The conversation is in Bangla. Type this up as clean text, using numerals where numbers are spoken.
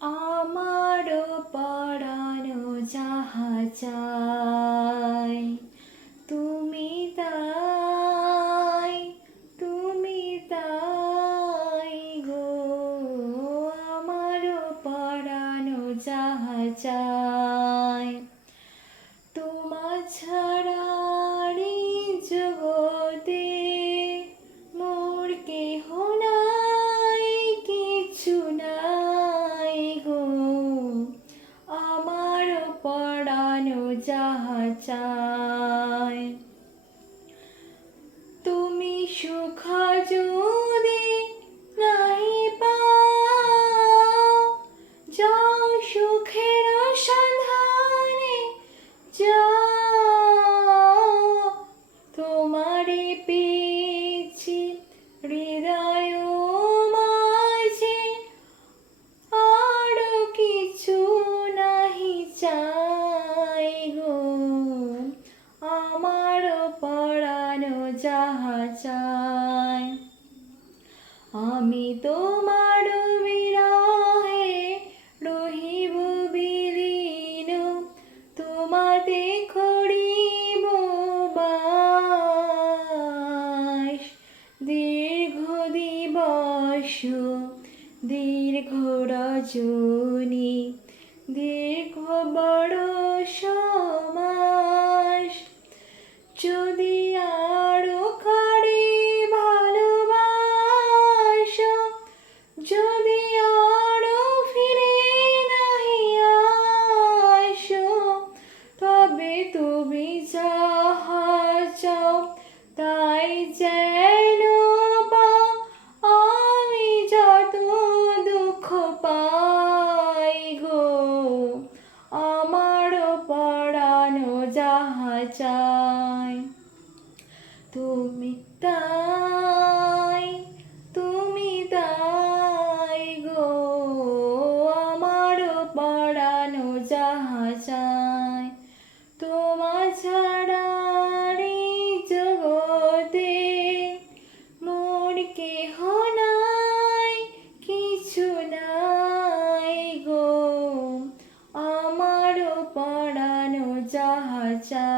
আমারও পরানো যাহা চাই তুমি তাই, তুমি তাই গো। আমারও পরানো যাহা চাই তোমার ছাড়া এই জগতে মোর কেহ নাই, কিছু নাই গো। আমার পরানো যাহা চাই তুমি সুখ যদি নাই পাও, যাও সুখের সন্ধানে যাও। তোমারে পেয়েছি হৃদয় মাঝে, আরো কিছু নাহি চাই গো। আমার পরানো যাহা চাই আমি তোমার বিরহে রহিব বিলীন, তোমাতে করিব বাস। দীর্ঘ দিবস দীর্ঘ রজনী দীর্ঘ বরষ মাস, যদি আরো কারে ভালোবাসো, যদি আরো ফিরে নাহি আসো, তবে তুমি যাহা চাও তাই যেন পাও। আমি যত দুঃখ পাই গো, আমার পরানো যাহা চাই তুমি তাই, তুমি তাই গো। আমার পরানো যাহা চাই তোমার ছাড়া এই জগতে মোর কেহ নাই, কিছু নাই গো। আমার পরানো যাহা চাই।